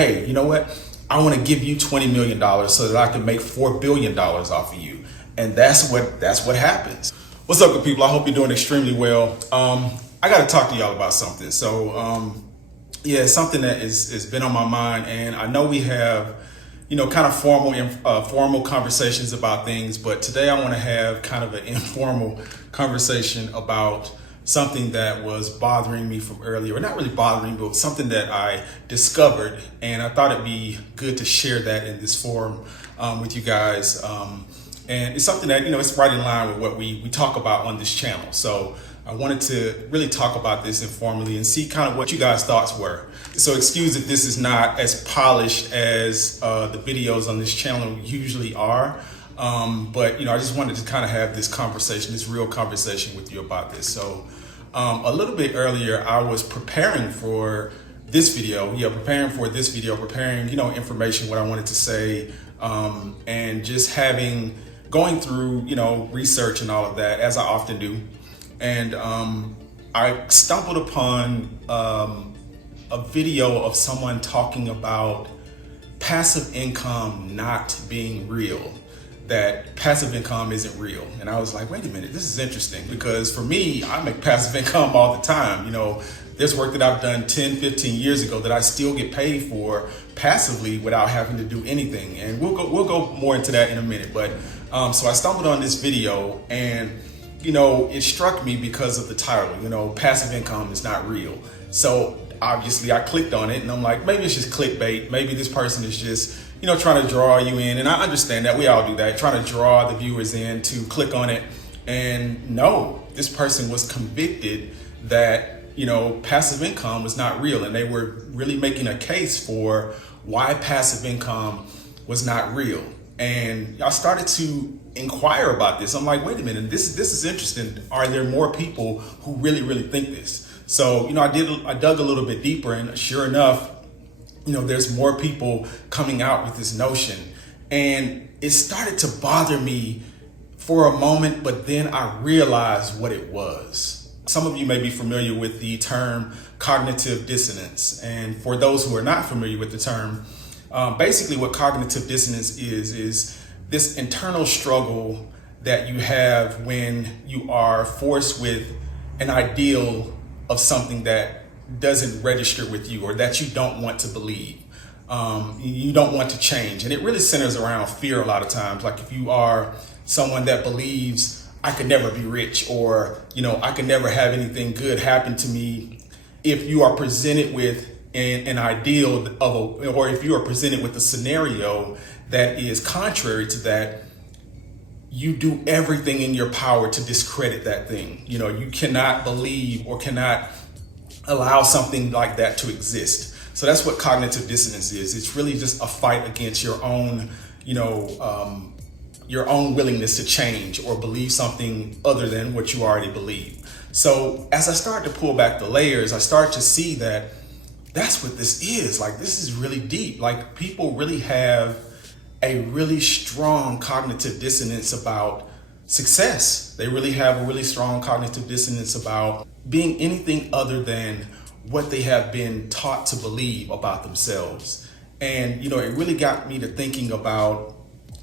hey, you know what? I want to give you $20 million so that I can make $4 billion off of you. And that's what happens. What's up, good people? I hope you're doing extremely well. I got to talk to y'all about something. So, yeah, it's something that has been on my mind, and I know we have, kind of formal conversations about things, but today I want to have kind of an informal conversation about something that was bothering me from earlier, or not really bothering me, but something that I discovered, and I thought it'd be good to share that in this forum with you guys. And it's something that, it's right in line with what we talk about on this channel. So I wanted to really talk about this informally and see kind of what you guys' thoughts were. So excuse if this is not as polished as the videos on this channel usually are. But I just wanted to kind of have this conversation, this real conversation with you about this. So a little bit earlier, I was preparing for this video, preparing, information, what I wanted to say, and just going through, research and all of that, as I often do. And I stumbled upon a video of someone talking about passive income not being real, that passive income isn't real. And I was like, wait a minute, this is interesting, because for me, I make passive income all the time. There's work that I've done 10, 15 years ago that I still get paid for passively without having to do anything. And we'll go more into that in a minute. But so I stumbled on this video, and it struck me because of the title, passive income is not real. So obviously I clicked on it, and I'm like, maybe it's just clickbait. Maybe this person is just, trying to draw you in. And I understand that, we all do that, trying to draw the viewers in to click on it. And no, this person was convicted that, passive income was not real. And they were really making a case for why passive income was not real. And I started to inquire about this. I'm like, wait a minute, this is interesting. Are there more people who really think this? So, I dug a little bit deeper, and sure enough, there's more people coming out with this notion. And it started to bother me for a moment, but then I realized what it was. Some of you may be familiar with the term cognitive dissonance. And for those who are not familiar with the term, basically what cognitive dissonance is this internal struggle that you have when you are forced with an ideal of something that doesn't register with you, or that you don't want to believe. You don't want to change. And it really centers around fear a lot of times. Like if you are someone that believes I could never be rich, or, I could never have anything good happen to me. If you are presented with an ideal or if you are presented with a scenario that is contrary to that, you do everything in your power to discredit that thing. You cannot believe or cannot allow something like that to exist. So that's what cognitive dissonance is. It's really just a fight against your own, your own willingness to change or believe something other than what you already believe. So as I start to pull back the layers, I start to see that that's what this is. Like, this is really deep. Like, people really have a really strong cognitive dissonance about success. They really have a really strong cognitive dissonance about being anything other than what they have been taught to believe about themselves. And, it really got me to thinking about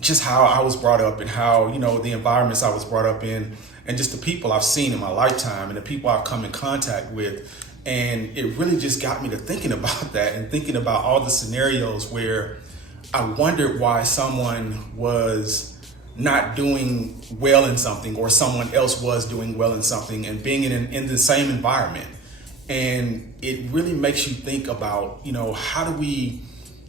just how I was brought up, and how, the environments I was brought up in, and just the people I've seen in my lifetime and the people I've come in contact with. And it really just got me to thinking about that, and thinking about all the scenarios where I wondered why someone was not doing well in something, or someone else was doing well in something, and being in the same environment. And it really makes you think about, how do we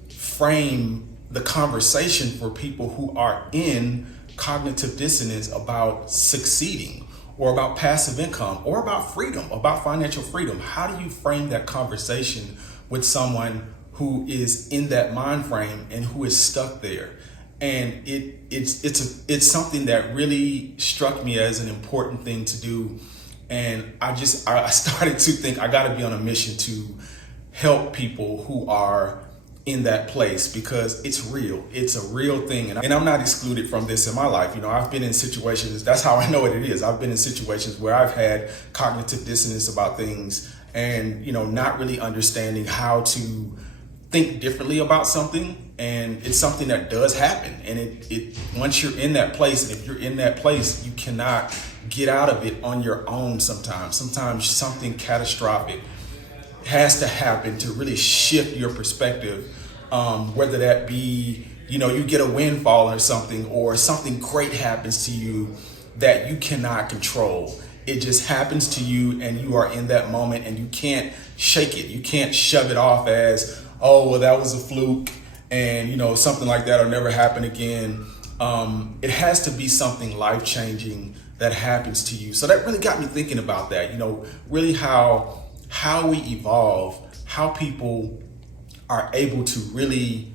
frame the conversation for people who are in cognitive dissonance about succeeding, or about passive income, or about freedom, about financial freedom? How do you frame that conversation with someone who is in that mind frame and who is stuck there? And it's something that really struck me as an important thing to do. And I started to think I got to be on a mission to help people who are in that place, because it's real. It's a real thing. And I'm not excluded from this in my life. I've been in situations, that's how I know what it is. I've been in situations where I've had cognitive dissonance about things, and, not really understanding how to think differently about something, and it's something that does happen. And it once you're in that place, and if you're in that place, you cannot get out of it on your own. Sometimes something catastrophic has to happen to really shift your perspective, whether that be, you get a windfall or something great happens to you that you cannot control. It just happens to you, and you are in that moment, and you can't shake it. You can't shove it off as, oh, well, that was a fluke, and something like that will never happen again. It has to be something life-changing that happens to you. So that really got me thinking about that, really how we evolve, how people are able to really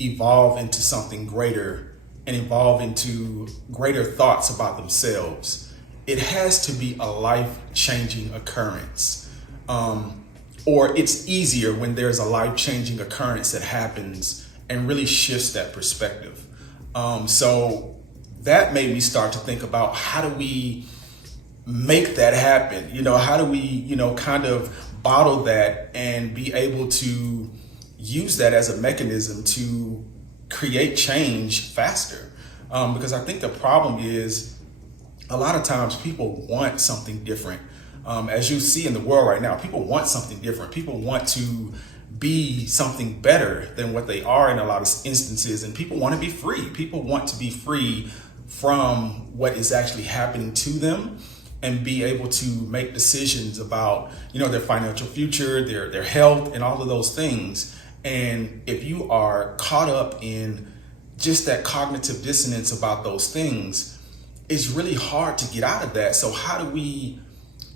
evolve into something greater and evolve into greater thoughts about themselves. It has to be a life-changing occurrence. Or it's easier when there's a life-changing occurrence that happens and really shifts that perspective. So that made me start to think about, how do we make that happen? How do we, kind of bottle that and be able to use that as a mechanism to create change faster? Because I think the problem is, a lot of times people want something different. As you see in the world right now, people want something different. People want to be something better than what they are in a lot of instances, and people want to be free. People want to be free from what is actually happening to them and be able to make decisions about, their financial future, their health, and all of those things. And if you are caught up in just that cognitive dissonance about those things, it's really hard to get out of that. So how do we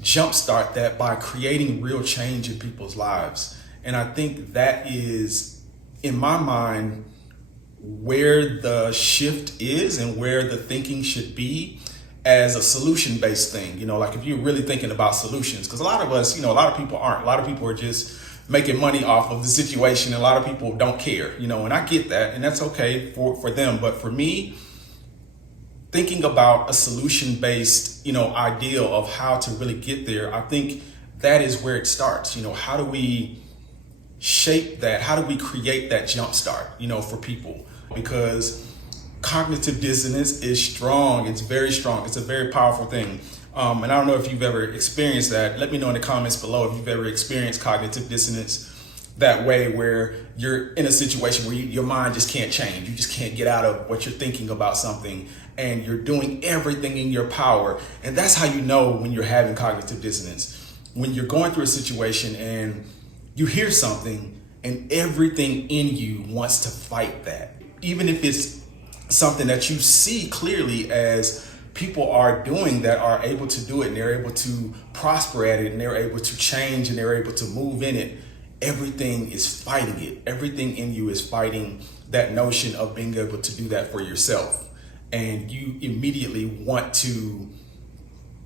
jumpstart that? By creating real change in people's lives. And I think that is, in my mind, where the shift is and where the thinking should be, as a solution-based thing. Like if you're really thinking about solutions, because a lot of us, a lot of people aren't. A lot of people are just making money off of the situation. A lot of people don't care, and I get that, and that's okay for them. But for me, thinking about a solution-based, ideal of how to really get there, I think that is where it starts. How do we shape that? How do we create that jump start, for people? Because cognitive dissonance is strong. It's very strong. It's a very powerful thing. And I don't know if you've ever experienced that. Let me know in the comments below if you've ever experienced cognitive dissonance that way, where you're in a situation where your mind just can't change. You just can't get out of what you're thinking about something, and you're doing everything in your power. And that's how you know when you're having cognitive dissonance. When you're going through a situation and you hear something and everything in you wants to fight that. Even if it's something that you see clearly as people are doing that are able to do it, and they're able to prosper at it, and they're able to change, and they're able to move in it. Everything is fighting it. Everything in you is fighting that notion of being able to do that for yourself. And you immediately want to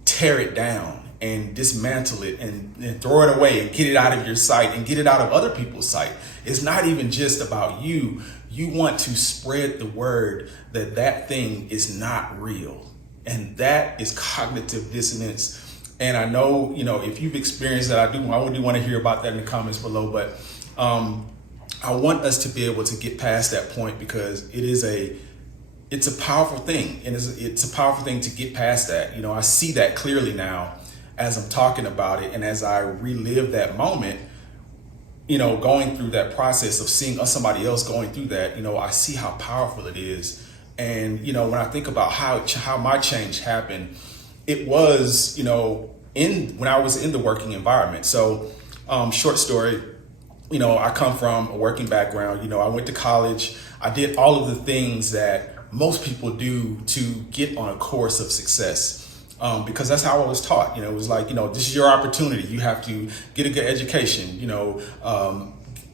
tear it down and dismantle it and throw it away and get it out of your sight and get it out of other people's sight. It's not even just about you. You want to spread the word that that thing is not real. And that is cognitive dissonance. And I know, if you've experienced that, I do want to hear about that in the comments below. But I want us to be able to get past that point, because it's a powerful thing. And it's a powerful thing to get past that. I see that clearly now as I'm talking about it. And as I relive that moment, going through that process of seeing somebody else going through that, I see how powerful it is. And, when I think about how my change happened, it was, when I was in the working environment. So, short story, I come from a working background. I went to college. I did all of the things that most people do to get on a course of success. Because that's how I was taught. It was like, this is your opportunity. You have to get a good education,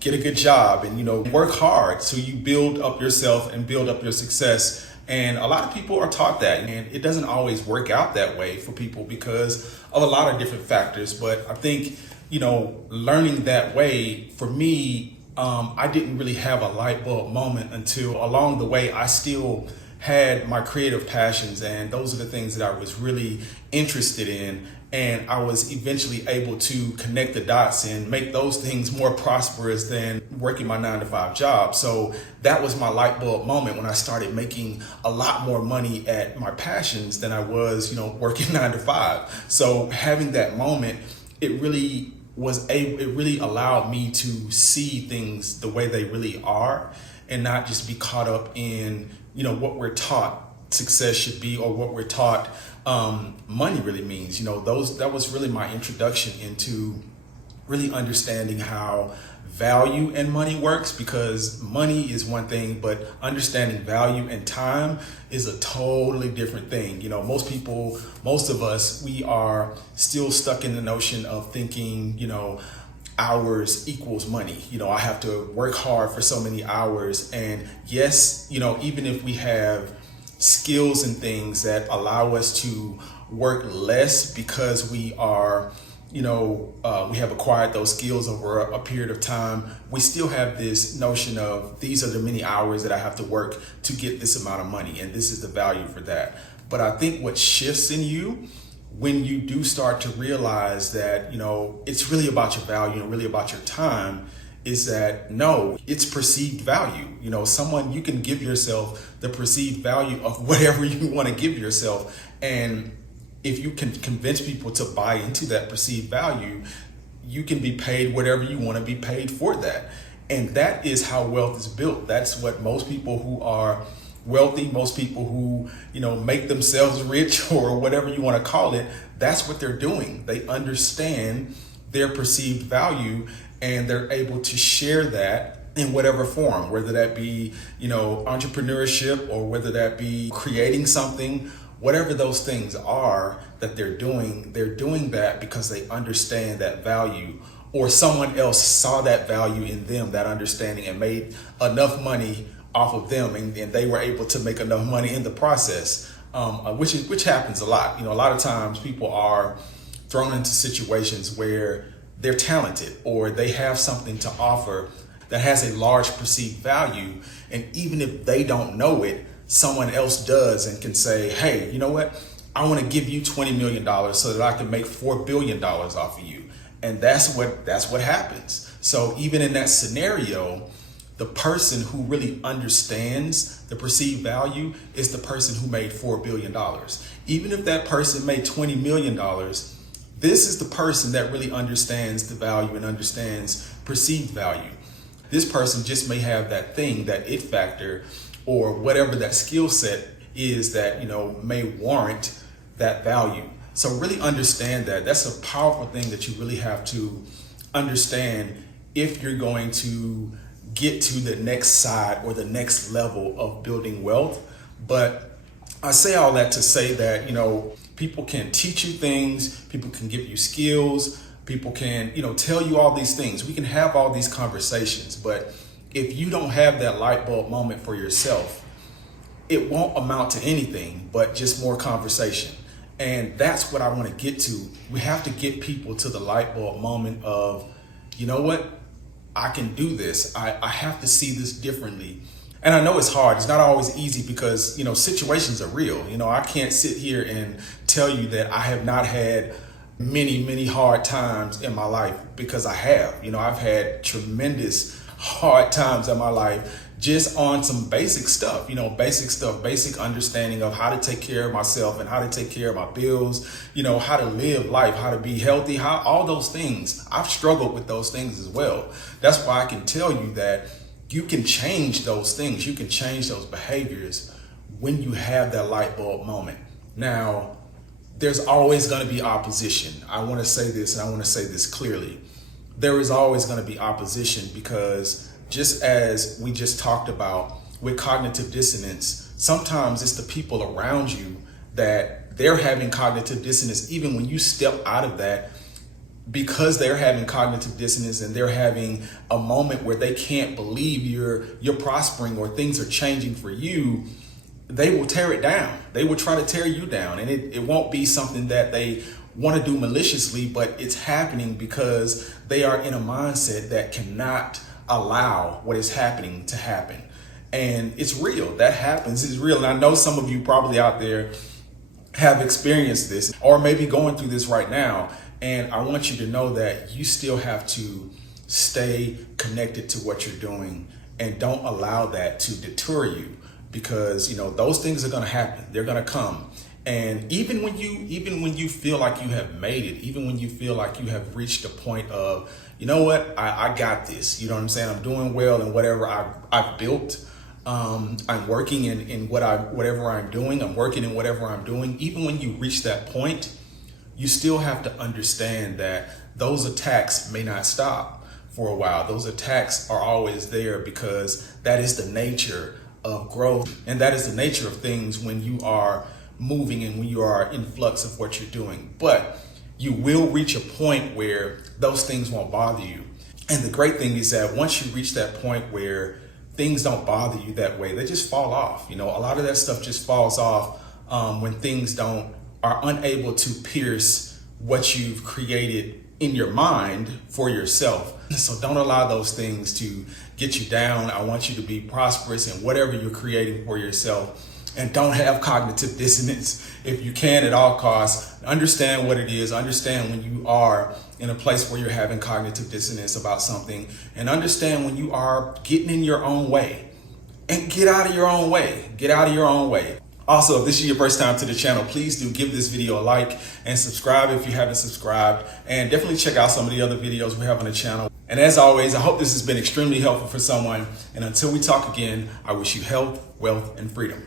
get a good job, and, work hard so you build up yourself and build up your success. And a lot of people are taught that, and it doesn't always work out that way for people because of a lot of different factors. But I think, learning that way, for me, I didn't really have a light bulb moment until along the way I still had my creative passions, and those are the things that I was really interested in. And I was eventually able to connect the dots and make those things more prosperous than working my 9-to-5 job. So that was my light bulb moment when I started making a lot more money at my passions than I was, working 9 to 5. So having that moment, it really allowed me to see things the way they really are and not just be caught up in, what we're taught success should be or what we're taught money really means. That was really my introduction into really understanding how value and money works, because money is one thing, but understanding value and time is a totally different thing. Most of us, we are still stuck in the notion of thinking, hours equals money. I have to work hard for so many hours. And yes, even if we have skills and things that allow us to work less because we are, we have acquired those skills over a period of time, we still have this notion of these are the many hours that I have to work to get this amount of money, and this is the value for that. But I think what shifts in you when you do start to realize that, it's really about your value and really about your time, is that no, it's perceived value. You can give yourself the perceived value of whatever you want to give yourself. And if you can convince people to buy into that perceived value, you can be paid whatever you want to be paid for that. And that is how wealth is built. That's what most people who are wealthy, most people who, make themselves rich or whatever you want to call it, that's what they're doing. They understand their perceived value and they're able to share that in whatever form, whether that be, entrepreneurship or whether that be creating something, whatever those things are that they're doing that because they understand that value, or someone else saw that value in them, that understanding, and made enough money off of them, and they were able to make enough money in the process, which happens a lot. A lot of times people are thrown into situations where they're talented or they have something to offer that has a large perceived value, and even if they don't know it, someone else does and can say, hey, you know what? I want to give you $20 million so that I can make $4 billion off of you. And that's what happens. So even in that scenario, the person who really understands the perceived value is the person who made $4 billion. Even if that person made $20 million, this is the person that really understands the value and understands perceived value. This person just may have that thing, that it factor, or whatever that skill set is that, may warrant that value. So really understand that. That's a powerful thing that you really have to understand if you're going to get to the next side or the next level of building wealth. But I say all that to say that, people can teach you things, people can give you skills, people can, tell you all these things. We can have all these conversations, but if you don't have that light bulb moment for yourself, it won't amount to anything but just more conversation. And that's what I want to get to. We have to get people to the light bulb moment of, you know what? I can do this. I have to see this differently. And I know it's hard. It's not always easy because, situations are real. I can't sit here and tell you that I have not had many, many hard times in my life, because I have. I've had tremendous hard times in my life just on some basic stuff, basic understanding of how to take care of myself and how to take care of my bills, how to live life, how to be healthy, all those things. I've struggled with those things as well. That's why I can tell you that you can change those things. You can change those behaviors when you have that light bulb moment. Now, there's always going to be opposition. I want to say this, and I want to say this clearly. There is always going to be opposition, because just as we just talked about with cognitive dissonance, sometimes it's the people around you that they're having cognitive dissonance even when you step out of that, because they're having cognitive dissonance and they're having a moment where they can't believe you're prospering or things are changing for you. They will tear it down. They will try to tear you down, and it won't be something that they want to do maliciously, but it's happening because they are in a mindset that cannot allow what is happening to happen. And it's real. That happens. It's real. And I know some of you probably out there have experienced this or maybe going through this right now. And I want you to know that you still have to stay connected to what you're doing and don't allow that to deter you, because those things are going to happen. They're going to come. And even when you feel like you have made it, even when you feel like you have reached a point of, you know what, I got this, you know what I'm saying? I'm doing well in whatever I've built. I'm working in whatever I'm doing. I'm working in whatever I'm doing. Even when you reach that point, you still have to understand that those attacks may not stop for a while. Those attacks are always there, because that is the nature of growth. And that is the nature of things when you are moving and when you are in flux of what you're doing. But you will reach a point where those things won't bother you. And the great thing is that once you reach that point where things don't bother you that way, they just fall off. A lot of that stuff just falls off when things are unable to pierce what you've created in your mind for yourself. So don't allow those things to get you down. I want you to be prosperous in whatever you're creating for yourself. And don't have cognitive dissonance if you can at all costs. Understand what it is. Understand when you are in a place where you're having cognitive dissonance about something. And understand when you are getting in your own way. And get out of your own way. Get out of your own way. Also, if this is your first time to the channel, please do give this video a like and subscribe if you haven't subscribed. And definitely check out some of the other videos we have on the channel. And as always, I hope this has been extremely helpful for someone. And until we talk again, I wish you health, wealth, and freedom.